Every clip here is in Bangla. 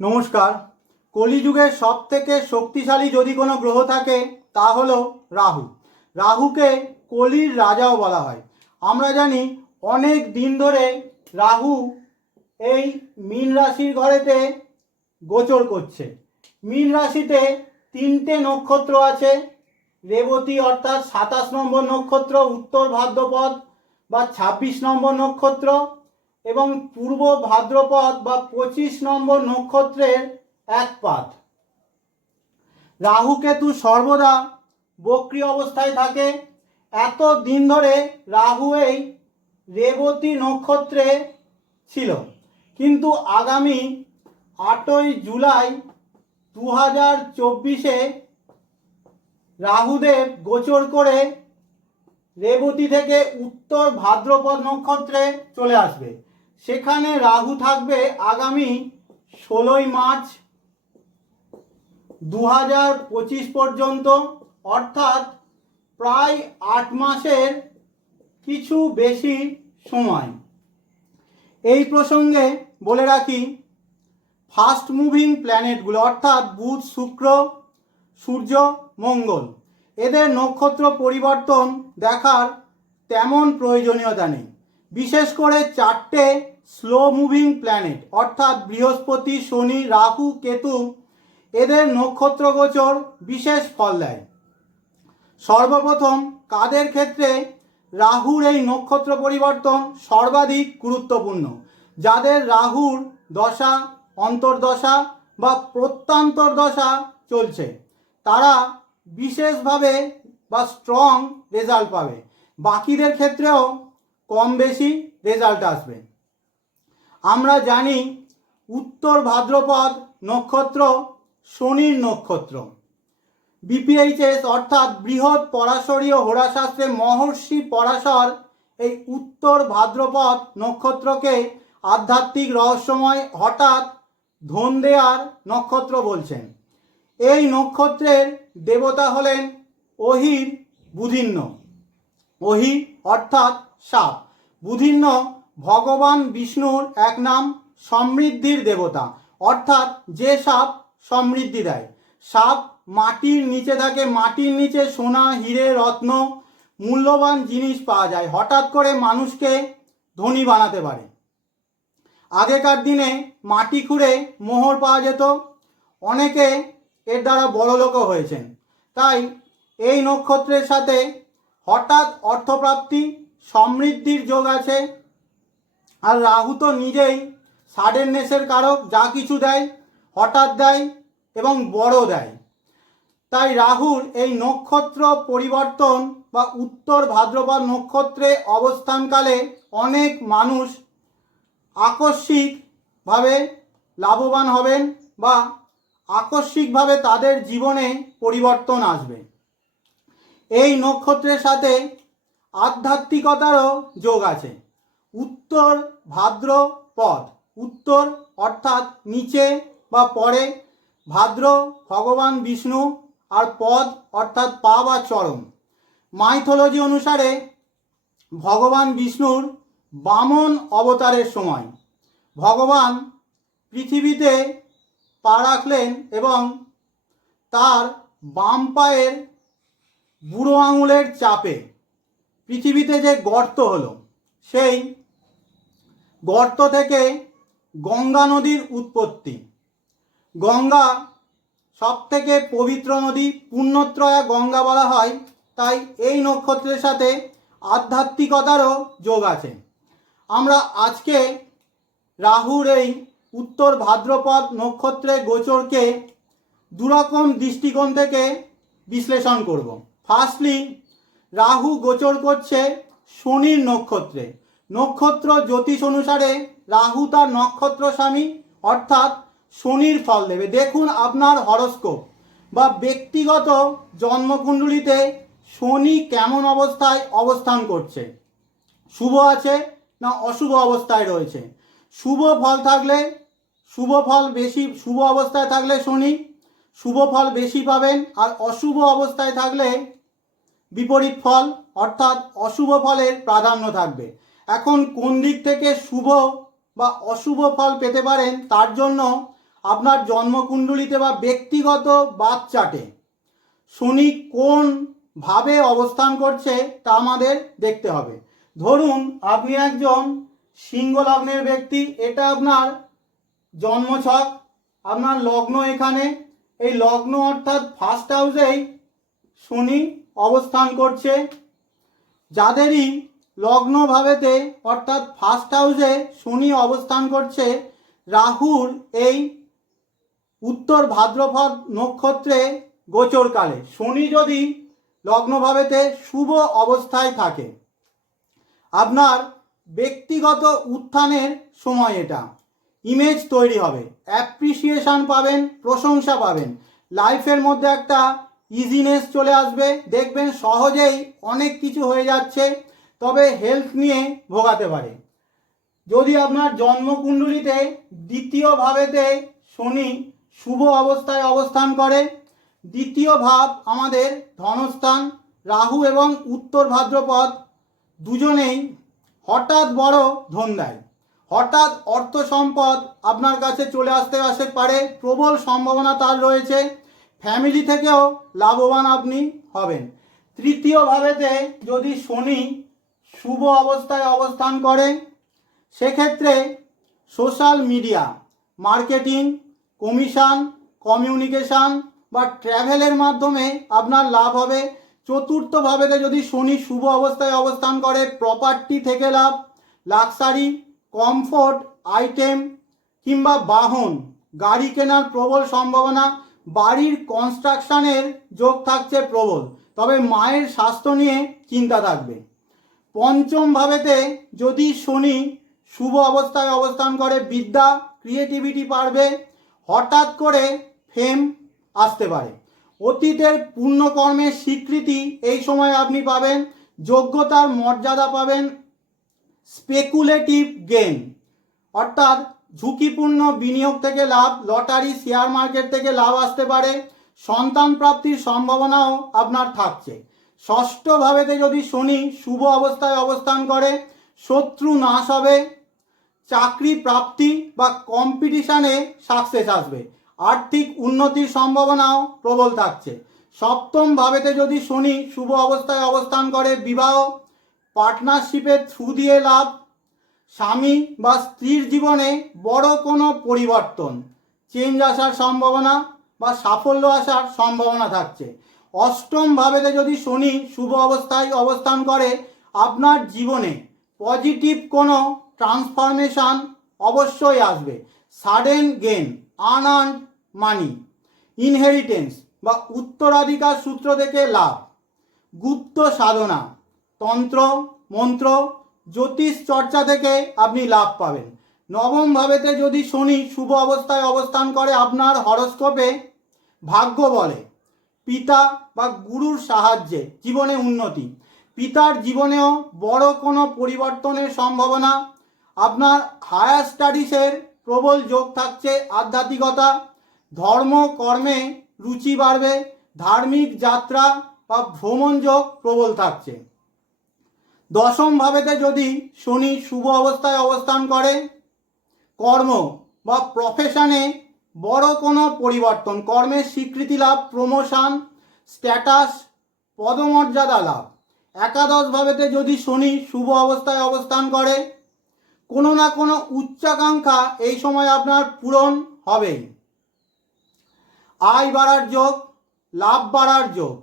নমস্কার। কলিযুগের সব থেকে শক্তিশালী যদি কোনো গ্রহ থাকে, তা হলো রাহু। রাহুকে কলির রাজাও বলা হয়। আমরা জানি অনেক দিন ধরে রাহু এই মীন রাশির ঘরেতে গোচর করছে। মীন রাশিতে তিনটে নক্ষত্র আছে। রেবতী অর্থাৎ সাতাশ নম্বর নক্ষত্র, উত্তর ভাদ্রপদ বা ছাব্বিশ নম্বর নক্ষত্র এবং পূর্ব ভাদ্রপদ বা পঁচিশ নম্বর নক্ষত্রের এক পাত রাহু কেতু সর্বদা বক্রি অবস্থায় থাকে। এত দিন ধরে রাহু এই রেবতী নক্ষত্রে ছিল। কিন্তু আগামী আটই জুলাই দু হাজার চব্বিশে রাহুদেব গোচর করে রেবতী থেকে উত্তর ভাদ্রপদ নক্ষত্রে চলে আসবে। সেখানে রাহু থাকবে আগামী ষোলোই মার্চ দু পঁচিশ পর্যন্ত। অর্থাৎ প্রায় আট মাসের কিছু বেশি সময়। এই প্রসঙ্গে বলে রাখি ফাস্ট মুভিং প্ল্যানেটগুলো অর্থাৎ বুধ, শুক্র, সূর্য, মঙ্গল, এদের নক্ষত্র পরিবর্তন দেখার তেমন প্রয়োজনীয়তা নেই। বিশেষ করে চারটে স্লো মুভিং প্ল্যানেট অর্থাৎ বৃহস্পতি, শনি, রাহু, কেতু, এদের নক্ষত্র গোচর বিশেষ ফল দেয়। সর্বপ্রথম, কাদের ক্ষেত্রে রাহুর এই নক্ষত্র পরিবর্তন সর্বাধিক গুরুত্বপূর্ণ? যাদের রাহুর দশা, অন্তর্দশা বা প্রত্যান্তর দশা চলছে, তারা বিশেষভাবে বা স্ট্রং রেজাল্ট পাবে। বাকিদের ক্ষেত্রেও কম বেশি রেজাল্ট আসবে। আমরা জানি উত্তর ভাদ্রপদ নক্ষত্র, শনির নক্ষত্র। বিপিএইচএস অর্থাৎ বৃহৎ পরাশরীয় হোরাশাস্ত্রে মহর্ষি পরাশর এই উত্তর ভাদ্রপদ নক্ষত্রকে আধ্যাত্মিক রহস্যময় হঠাৎ ধন দেয়ার নক্ষত্র বলছেন। এই নক্ষত্রের দেবতা হলেন অহির বুধিন্য অহি অর্থাৎ সাপ। বুধিন্য ভগবান বিষ্ণুর এক নাম সমৃদ্ধির দেবতা। অর্থাৎ যে সাপ সমৃদ্ধি দেয়। সাপ মাটির নিচে থাকে, মাটির নিচে সোনা, হিরে, রত্ন, মূল্যবান জিনিস পাওয়া যায়। হঠাৎ করে মানুষকে ধনী বানাতে পারে। আগেকার দিনে মাটি খুঁড়ে মোহর পাওয়া যেত। অনেকে এর দ্বারা বড়লোকও হয়েছেন। তাই এই নক্ষত্রের সাথে হঠাৎ অর্থপ্রাপ্তি সমৃদ্ধির যোগ আছে। আর রাহু তো নিজেই সাডেননেসের কারক, যা কিছু দেয়, হঠাৎ দেয় এবং বড় দেয়। তাই রাহুর এই নক্ষত্র পরিবর্তন বা উত্তর ভাদ্রপদ নক্ষত্রে অবস্থানকালে অনেক মানুষ আকস্মিকভাবে লাভবান হবেন বা আকস্মিকভাবে তাদের জীবনে পরিবর্তন আসবে। এই নক্ষত্রের সাথে আধ্যাত্মিকতারও যোগ আছে। উত্তর ভাদ্র পদ। উত্তর অর্থাৎ নিচে বা পরে ভাদ্র, ভগবান, বিষ্ণু আর পদ অর্থাৎ পা বা চরম মাইথোলজি অনুসারে ভগবান, বিষ্ণুর বামন অবতারের সময় ভগবান পৃথিবীতে পা রাখলেন এবং তার বাম পায়ের বুড়ো আঙুলের চাপে পৃথিবীতে যে গর্ত হলো, সেই গর্ত থেকে গঙ্গা নদীর উৎপত্তি। গঙ্গা সব থেকে পবিত্র নদী পুণ্যত্রয়া গঙ্গা বলা হয়, তাই এই নক্ষত্রের সাথে আধ্যাত্মিকতারও যোগ আছে। আমরা আজকে রাহুর এই উত্তর ভাদ্রপদ নক্ষত্রে গোচরকে দুরকম দৃষ্টিকোণ থেকে বিশ্লেষণ করব। ফার্স্টলি রাহু গোচর করছে শনির নক্ষত্রে। নক্ষত্র জ্যোতিষ অনুসারে রাহু তার নক্ষত্র স্বামী, অর্থাৎ শনির ফল দেবে। দেখুন আপনার হরস্কোপ। বা ব্যক্তিগত জন্মকুণ্ডলিতে শনি কেমন অবস্থায় অবস্থান করছে? শুভ আছে না অশুভ অবস্থায় রয়েছে? শুভ ফল থাকলে, শুভ ফল বেশি, শুভ অবস্থায় থাকলে শনি, শুভ ফল বেশি পাবেন, আর অশুভ অবস্থায় থাকলে বিপরীত ফল, অর্থাৎ অশুভ ফলের প্রাধান্য থাকবে। এখন কোন দিক থেকে শুভ বা অশুভ ফল পেতে পারেন, তার জন্য আপনার জন্মকুণ্ডলিতে বা ব্যক্তিগত বাচ্চাটে শনি কোন ভাবে অবস্থান করছে, তা আমাদের দেখতে হবে। ধরুন, আপনি একজন সিংহ লগ্নের ব্যক্তি, এটা আপনার জন্মছক, আপনার লগ্ন এখানে। এই লগ্ন অর্থাৎ ফার্স্ট হাউসেই শনি অবস্থান করছে। যাদেরই লগ্ন ভাবেতে অর্থাৎ ফার্স্ট হাউসে শনি অবস্থান করছে, রাহুর এই উত্তর ভাদ্রপদ নক্ষত্রে গোচরকালে। শনি যদি লগ্নভাবেতে শুভ অবস্থায় থাকে, আপনার ব্যক্তিগত উত্থানের সময় এটা। ইমেজ তৈরি হবে। অ্যাপ্রিসিয়েশন পাবেন, প্রশংসা পাবেন। লাইফের মধ্যে একটা ইজিনেস চলে আসবে। দেখবেন সহজেই অনেক কিছু হয়ে যাচ্ছে, তবে হেলথ নিয়ে ভোগাতে পারে। যদি আপনার জন্মকুণ্ডলিতে দ্বিতীয় ভাবেতে শনি শুভ অবস্থায় অবস্থান করে, দ্বিতীয় ভাব আমাদের ধনস্থান, রাহু এবং উত্তর ভাদ্রপদ দুজনেই হঠাৎ বড় ধন দেয়। হঠাৎ অর্থ সম্পদ আপনার কাছে চলে আসতে আসতে পারে, প্রবল সম্ভাবনা তার রয়েছে। ফ্যামিলি থেকেও লাভবান আপনি হবেন। তৃতীয় ভাবেতে যদি শনি শুভ অবস্থায় অবস্থান করে, সেক্ষেত্রে social media, marketing, commission, communication বা ট্র্যাভেলের মাধ্যমে আপনার লাভ হবে। চতুর্থ ভাবেতে যদি শনি শুভ অবস্থায় অবস্থান করে প্রপার্টি থেকে লাভ লাক্সারি কমফোর্ট আইটেম কিংবা বাহন, গাড়ি কেনার প্রবল সম্ভাবনা বাড়ির কনস্ট্রাকশনের যোগ থাকছে প্রবল, তবে মায়ের স্বাস্থ্য নিয়ে চিন্তা থাকবে। পঞ্চম ভাবেতে যদি শনি শুভ অবস্থায় অবস্থান করে, বিদ্যা ক্রিয়েটিভিটি পারবে হঠাৎ করে ফেম আসতে পারে। অতীতের পুণ্যকর্মের স্বীকৃতি এই সময় আপনি পাবেন, যোগ্যতার মর্যাদা পাবেন স্পেকুলেটিভ গেম অর্থাৎ ঝুঁকিপূর্ণ বিনিয়োগ থেকে লাভ, লটারি, শেয়ার মার্কেট থেকে লাভ আসতে পারে। সন্তান প্রাপ্তির সম্ভাবনাও আপনার থাকছে। ষষ্ঠ ভাবেতে যদি শনি শুভ অবস্থায় অবস্থান করে, শত্রু নাশ হবে, চাকরি প্রাপ্তি বা কম্পিটিশানে সাকসেস আসবে। আর্থিক উন্নতির সম্ভাবনাও প্রবল থাকছে। সপ্তম ভাবেতে যদি শনি শুভ অবস্থায় অবস্থান করে, বিবাহ পার্টনারশিপের থ্রু দিয়ে লাভ স্বামী বা স্ত্রীর জীবনে বড় কোনো পরিবর্তন চেঞ্জ আসার সম্ভাবনা বা সাফল্য আসার সম্ভাবনা থাকছে। অষ্টম ভাবেতে যদি শনি শুভ অবস্থায় অবস্থান করে, আপনার জীবনে পজিটিভ কোনো ট্রান্সফরমেশন অবশ্যই আসবে। Sudden gain unearned money inheritance বা উত্তরাধিকার সূত্র থেকে লাভ। গুপ্ত সাধনা, তন্ত্র, মন্ত্র জ্যোতিষ চর্চা থেকে আপনি লাভ পাবেন। নবম ভাবেতে যদি শনি শুভ অবস্থায় অবস্থান করে, আপনার হরস্কোপে ভাগ্য বলে। পিতা বা গুরুর সাহায্যে জীবনে উন্নতি। পিতার জীবনেও বড় কোনো পরিবর্তনের সম্ভাবনা। আপনার হায়ার স্টাডিজের প্রবল যোগ থাকছে আধ্যাত্মিকতা। ধর্ম, কর্মে রুচি বাড়বে। ধার্মিক যাত্রা বা ভ্রমণ যোগ প্রবল থাকছে। দশম ভাবেতে যদি শনি শুভ অবস্থায় অবস্থান করে, কর্ম বা প্রফেশনে বড় কোনো পরিবর্তন, কর্মের স্বীকৃতি লাভ প্রমোশন স্ট্যাটাস পদমর্যাদা লাভ। একাদশ ভাবেতে যদি শনি শুভ অবস্থায় অবস্থান করে, কোনো না কোনো উচ্চাকাঙ্ক্ষা এই সময় আপনার পূরণ হবেই আয় বাড়ার যোগ, লাভ বাড়ার যোগ।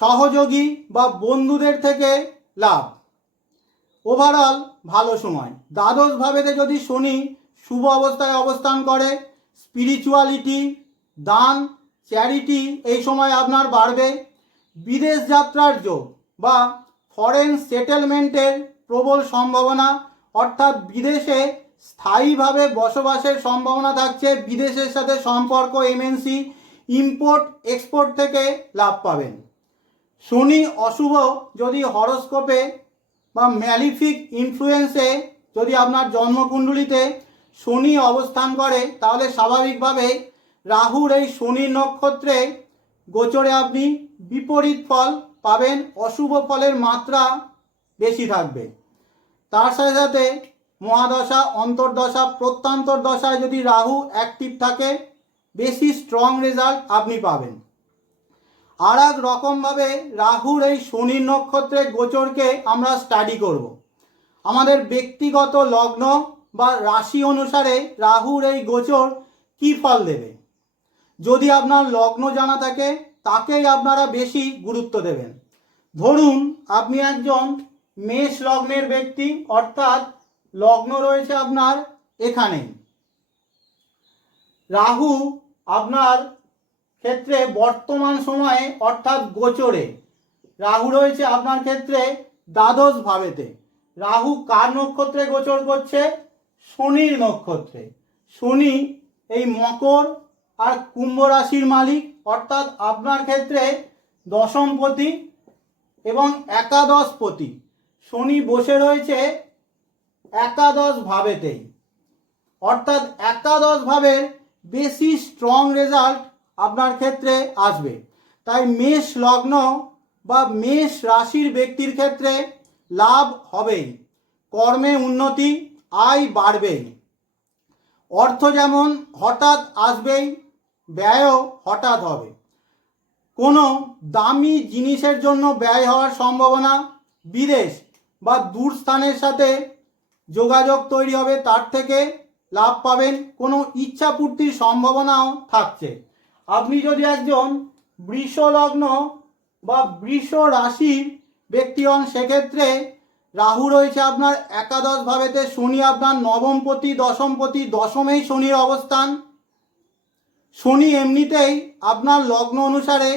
সহযোগী বা বন্ধুদের থেকে লাভ। ওভারঅল ভালো সময়। দ্বাদশ ভাবেতে যদি শনি শুভ অবস্থায় অবস্থান করে স্পিরিচুয়ালিটি দান চ্যারিটি এই সময় আপনার বাড়বে। বিদেশ যাত্রার যোগ বা ফরেন সেটেলমেন্টের প্রবল সম্ভাবনা, অর্থাৎ বিদেশে স্থায়ীভাবে বসবাসের সম্ভাবনা থাকছে, বিদেশের সাথে সম্পর্ক এমএনসি ইম্পোর্ট এক্সপোর্ট থেকে লাভ পাবেন। শনি অশুভ যদি হরস্কোপে বা ম্যালিফিক ইনফ্লুয়েন্সে যদি আপনার জন্মকুণ্ডলিতে শনি অবস্থান করে, তাহলে স্বাভাবিকভাবে রাহুর এই শনি নক্ষত্রে গোচরে আপনি বিপরীত ফল পাবেন, অশুভ ফলের মাত্রা বেশি থাকবে। তার সাথে সাথে মহাদশা, অন্তর্দশা প্রত্যন্তর দশায় যদি রাহু অ্যাক্টিভ থাকে, বেশি স্ট্রং রেজাল্ট আপনি পাবেন। আর এক রকমভাবে রাহুর এই শনির নক্ষত্রের গোচরকে আমরা স্টাডি করব। আমাদের ব্যক্তিগত লগ্ন বা রাশি অনুসারে রাহুর এই গোচর কী ফল দেবে? যদি আপনার লগ্ন জানা থাকে, তাকেই আপনারা বেশি গুরুত্ব দেবেন। ধরুন, আপনি একজন মেষ লগ্নের ব্যক্তি, অর্থাৎ লগ্ন রয়েছে আপনার এখানে রাহু আপনার ক্ষেত্রে বর্তমান সময়ে, অর্থাৎ গোচরে, রাহু রয়েছে আপনার ক্ষেত্রে দ্বাদশ ভাবেতে। রাহু কার নক্ষত্রে গোচর করছে? শনির নক্ষত্রে। শনি এই মকর আর কুম্ভ রাশির মালিক, অর্থাৎ আপনার ক্ষেত্রে দশমপতি এবং একাদশপতি। শনি বসে রয়েছে একাদশ ভাবেতেই। অর্থাৎ একাদশ ভাবের বেশি স্ট্রং রেজাল্ট আপনার ক্ষেত্রে আসবে। তাই মেষ লগ্ন বা মেষ রাশির ব্যক্তির ক্ষেত্রে লাভ হবেই। কর্মে উন্নতি, আয় বাড়বেই। অর্থ যেমন হঠাৎ আসবেই, ব্যয়ও হঠাৎ হবে। কোনো দামি জিনিসের জন্য ব্যয় হওয়ার সম্ভাবনা বিদেশ বা দূর স্থানের সাথে যোগাযোগ তৈরি হবে, তার থেকে লাভ পাবেন। কোনো ইচ্ছা পূর্তির সম্ভাবনাও থাকছে। আপনি যদি একজন বৃষ লগ্ন বা বৃষ রাশির ব্যক্তি হন, সেক্ষেত্রে রাহু রয়েছে আপনার একাদশ ভাবেতে। শনি আপনার নবমপতি, দশমপতি, দশমেই শনির অবস্থান। শনি এমনিতেই আপনার লগ্ন অনুসারে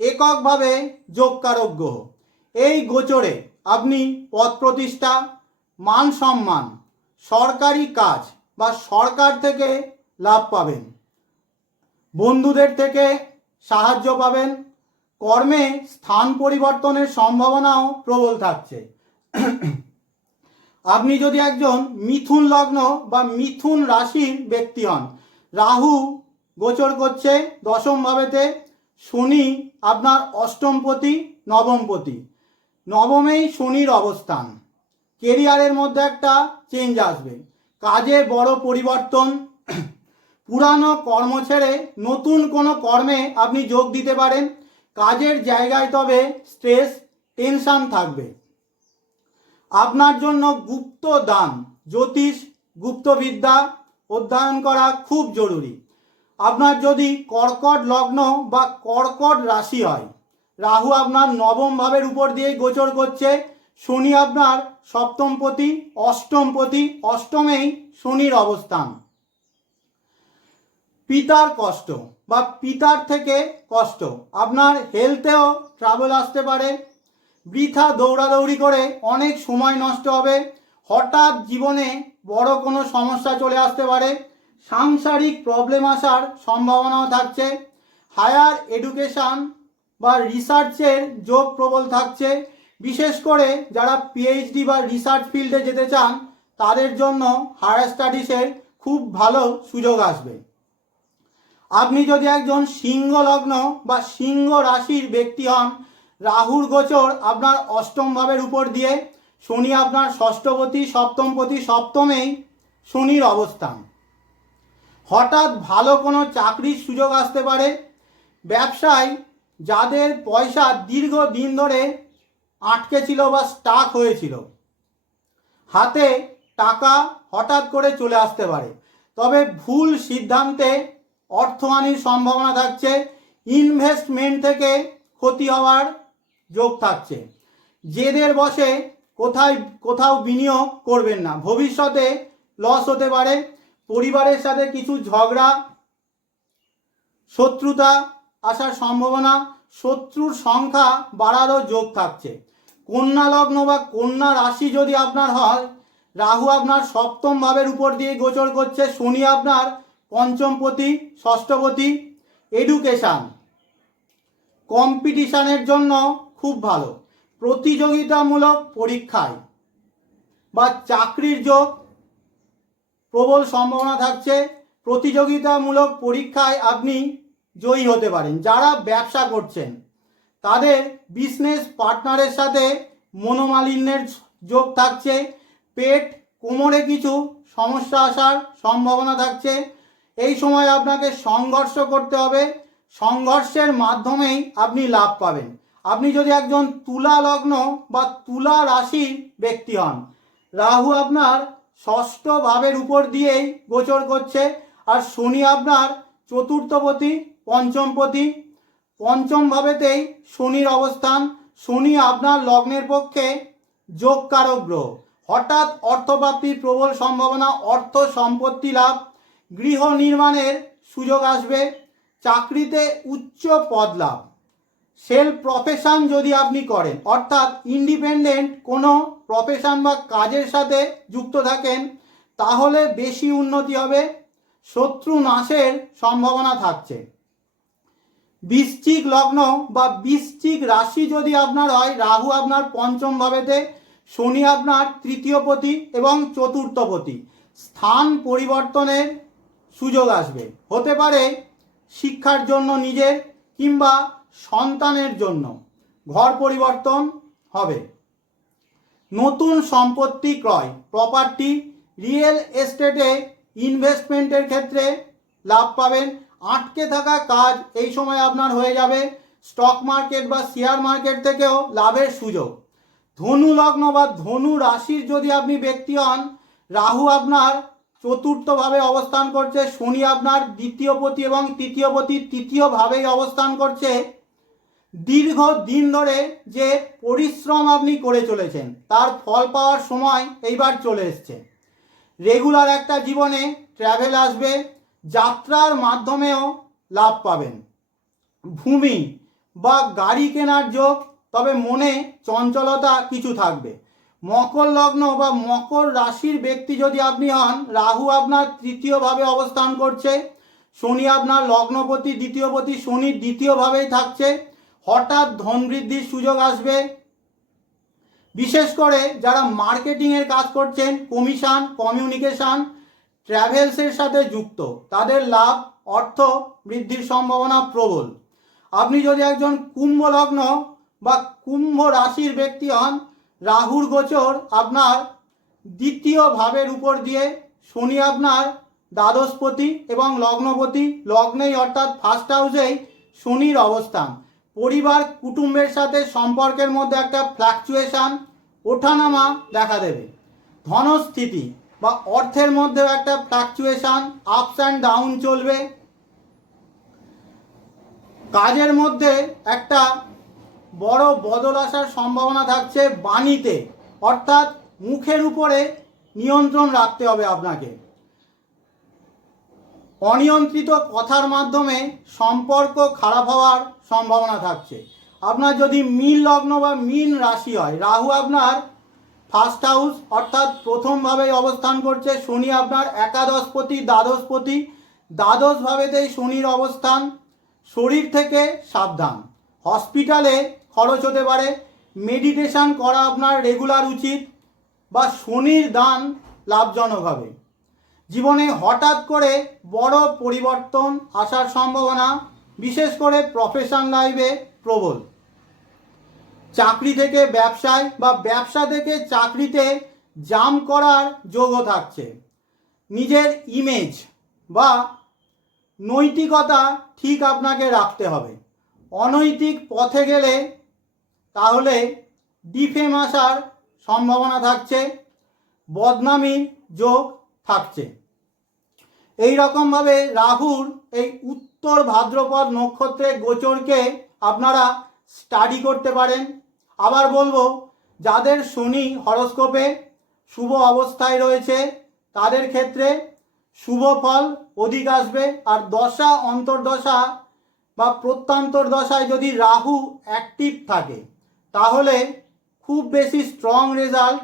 এককভাবে যোগকারক গ্রহ। এই গোচরে আপনি পদ প্রতিষ্ঠা, মান সম্মান, সরকারি কাজ বা সরকার থেকে লাভ পাবেন। বন্ধুদের থেকে সাহায্য পাবেন। কর্মে স্থান পরিবর্তনের সম্ভাবনাও প্রবল থাকছে। আপনি যদি একজন মিথুন লগ্ন বা মিথুন রাশির ব্যক্তি হন, রাহু গোচর করছে দশম ভাবেতে, শনি আপনার অষ্টমপতি নবমপতি নবমেই শনির অবস্থান। কেরিয়ারের মধ্যে একটা চেঞ্জ আসবে। কাজে বড় পরিবর্তন পুরানো কর্ম ছেড়ে নতুন কোনো কর্মে আপনি যোগ দিতে পারেন। কাজের জায়গায় তবে স্ট্রেস টেনশন থাকবে। আপনার জন্য গুপ্ত দান, জ্যোতিষ, গুপ্তবিদ্যা অধ্যয়ন করা খুব জরুরি। আপনার যদি কর্কট লগ্ন বা কর্কট রাশি হয়, রাহু আপনার নবম ভাবের উপর দিয়ে গোচর করছে। শনি আপনার সপ্তমপতি অষ্টমপতি অষ্টমেই শনির অবস্থান। পিতার কষ্ট বা পিতার থেকে কষ্ট। আপনার হেলথেও ট্রাভেল আসতে পারে। বৃথা দৌড়াদৌড়ি করে অনেক সময় নষ্ট হবে। হঠাৎ জীবনে বড় কোনো সমস্যা চলে আসতে পারে। সাংসারিক প্রবলেম আসার সম্ভাবনাও থাকছে। হায়ার এডুকেশান বা রিসার্চের যোগ প্রবল থাকছে। বিশেষ করে যারা পিএইচডি বা রিসার্চ ফিল্ডে যেতে চান, তাদের জন্য হায়ার স্টাডিজের খুব ভালো সুযোগ আসবে। আপনি যদি একজন সিংহ লগ্ন বা সিংহ রাশির ব্যক্তি হন, রাহুর গোচর আপনার অষ্টম ভাবের উপর দিয়ে, শনি আপনার ষষ্ঠপতি, সপ্তমপতি, সপ্তমেই শনির অবস্থান। হঠাৎ ভালো কোনো চাকরির সুযোগ আসতে পারে। ব্যবসায় যাদের পয়সা দীর্ঘ দিন ধরে আটকে ছিল বা স্টাক হয়েছিল, হাতে টাকা হঠাৎ করে চলে আসতে পারে। তবে ভুল সিদ্ধান্তে অর্থহানির সম্ভাবনা থাকছে ইনভেস্টমেন্ট থেকে ক্ষতি হওয়ার যোগ থাকছে। জেদের বসে কোথায়, কোথাও বিনিয়োগ করবেন না। ভবিষ্যতে লস হতে পারে, পরিবারের সাথে কিছু ঝগড়া, শত্রুতা আসার সম্ভাবনা, শত্রুর সংখ্যা বাড়ারও যোগ থাকছে। কন্যা লগ্ন বা কন্যা রাশি যদি আপনার হয়, রাহু আপনার সপ্তম ভাবের উপর দিয়ে গোচর করছে, শনি আপনার পঞ্চমপতি, ষষ্ঠপতি এডুকেশান কম্পিটিশানের জন্য খুব ভালো। প্রতিযোগিতামূলক পরীক্ষায় বা চাকরির যোগ প্রবল সম্ভাবনা থাকছে। প্রতিযোগিতামূলক পরীক্ষায় আপনি জয়ী হতে পারেন। যারা ব্যবসা করছেন, তাদের বিজনেস পার্টনারের সাথে মনোমালিন্যের যোগ থাকছে। পেট কোমরে কিছু সমস্যা আসার সম্ভাবনা থাকছে। এই সময় আপনাকে সংঘর্ষ করতে হবে। সংঘর্ষের মাধ্যমেই আপনি লাভ পাবেন। আপনি যদি একজন তুলা লগ্ন বা তুলা রাশির ব্যক্তি হন, রাহু আপনার ষষ্ঠ ভাবের উপর দিয়েই গোচর করছে আর শনি আপনার চতুর্থপতি, পঞ্চমপতি। পঞ্চম ভাবেতেই শনির অবস্থান। শনি আপনার লগ্নের পক্ষে যোগকারক গ্রহ। হঠাৎ অর্থপ্রাপ্তির প্রবল সম্ভাবনা, অর্থ সম্পত্তি লাভ গৃহ নির্মাণের সুযোগ আসবে, চাকরিতে উচ্চ পদ লাভ। সেলফ প্রফেশন যদি আপনি করেন, অর্থাৎ ইন্ডিপেন্ডেন্ট কোনো প্রফেশন বা কাজের সাথে যুক্ত থাকেন, তাহলে বেশি উন্নতি হবে, শত্রু নাশের সম্ভাবনা থাকছে। বৃশ্চিক লগ্ন বা বৃশ্চিক রাশি যদি আপনার হয়, রাহু আপনার পঞ্চম ভাবেতে, শনি আপনার তৃতীয় পতি এবং চতুর্থ পতি। স্থান পরিবর্তনের সুযোগ আসবে। হতে পারে শিক্ষার জন্য নিজের কিংবা সন্তানের জন্য। ঘর পরিবর্তন হবে। নতুন সম্পত্তি ক্রয়। প্রপার্টি রিয়েল এস্টেটে ইনভেস্টমেন্টের ক্ষেত্রে লাভ পাবেন। আটকে থাকা কাজ এই সময় আপনার হয়ে যাবে। স্টক মার্কেট বা শেয়ার মার্কেট থেকেও লাভের সুযোগ। ধনু লগ্ন বা ধনু রাশির যদি আপনি ব্যক্তি হন, রাহু আপনার চতুর্থভাবে অবস্থান করছে শনি আপনার দ্বিতীয় পতি এবং তৃতীয় পতি তৃতীয়ভাবেই অবস্থান করছে। দীর্ঘ দিন ধরে যে পরিশ্রম আপনি করে চলেছেন, তার ফল পাওয়ার সময় এইবার চলে এসছে। রেগুলার একটা জীবনে ট্র্যাভেল আসবে, যাত্রার মাধ্যমেও লাভ পাবেন। ভূমি বা গাড়ি কেনার যোগ, তবে মনে চঞ্চলতা কিছু থাকবে। মকর লগ্ন বা মকর রাশির ব্যক্তি যদি আপনি হন, রাহু আপনার তৃতীয়ভাবে অবস্থান করছে, শনি আপনার লগ্নপতি দ্বিতীয়পতি শনির দ্বিতীয়ভাবেই থাকছে, হঠাৎ ধন বৃদ্ধির সুযোগ আসবে। বিশেষ করে যারা মার্কেটিংয়ের কাজ করছেন, কমিশন, কমিউনিকেশন, ট্রাভেলসের সাথে যুক্ত, তাদের লাভ, অর্থ বৃদ্ধির সম্ভাবনা প্রবল। আপনি যদি একজন কুম্ভ লগ্ন বা কুম্ভ রাশির ব্যক্তি হন রাহুর গোচর আপনার দ্বিতীয় ভাবের উপর দিয়ে শনি আপনার দ্বাদশপতি এবং লগ্নপতি লগ্নেই অর্থাৎ ফার্স্ট হাউসেই শনির অবস্থান। পরিবার কুটুম্বের সাথে সম্পর্কের মধ্যে একটা ফ্ল্যাকচুয়েশন ওঠানামা দেখা দেবে। ধনস্থিতি বা অর্থের মধ্যেও একটা ফ্ল্যাকচুয়েশন আপস অ্যান্ড ডাউন চলবে। কাজের মধ্যে একটা বড় বদল আসার সম্ভাবনা থাকছে বাণীতে। অর্থাৎ মুখের উপরে নিয়ন্ত্রণ রাখতে হবে আপনাকে। অনিয়ন্ত্রিত কথার মাধ্যমে সম্পর্ক খারাপ হওয়ার সম্ভাবনা থাকছে। আপনার যদি মিন লগ্ন বা মিন রাশি হয়, রাহু আপনার ফার্স্ট হাউস অর্থাৎ প্রথমভাবেই অবস্থান করছে শনি আপনার একাদশপতি, দ্বাদশপতি। দ্বাদশভাবেতেই শনির অবস্থান। শরীর থেকে সাবধান। হসপিটালে খরচ হতে পারে। মেডিটেশান করা আপনার রেগুলার উচিত বা শনির দান লাভজনক হবে। জীবনে হঠাৎ করে বড় পরিবর্তন আসার সম্ভাবনা, বিশেষ করে প্রফেশন লাইফে প্রবল। চাকরি থেকে ব্যবসায় বা ব্যবসা থেকে চাকরিতে জাম করার যোগও থাকছে। নিজের ইমেজ বা নৈতিকতা ঠিক আপনাকে রাখতে হবে। অনৈতিক পথে গেলে তাহলে ডিফেম আসার সম্ভাবনা থাকছে, বদনামি যোগ থাকছে। এই রকমভাবে রাহুর এই উত্তর ভাদ্রপদ নক্ষত্রে গোচরকে আপনারা স্টাডি করতে পারেন। আবার বলব, যাদের শনি হরস্কোপে শুভ অবস্থায় রয়েছে, তাদের ক্ষেত্রে শুভ ফল অধিক আসবে। আর দশা, অন্তর্দশা বা প্রত্যন্তর দশায় যদি রাহু অ্যাক্টিভ থাকে তাহলে খুব বেশি স্ট্রং রেজাল্ট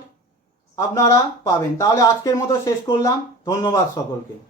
আপনারা পাবেন। তাহলে আজকের মতো শেষ করলাম। ধন্যবাদ সকলকে।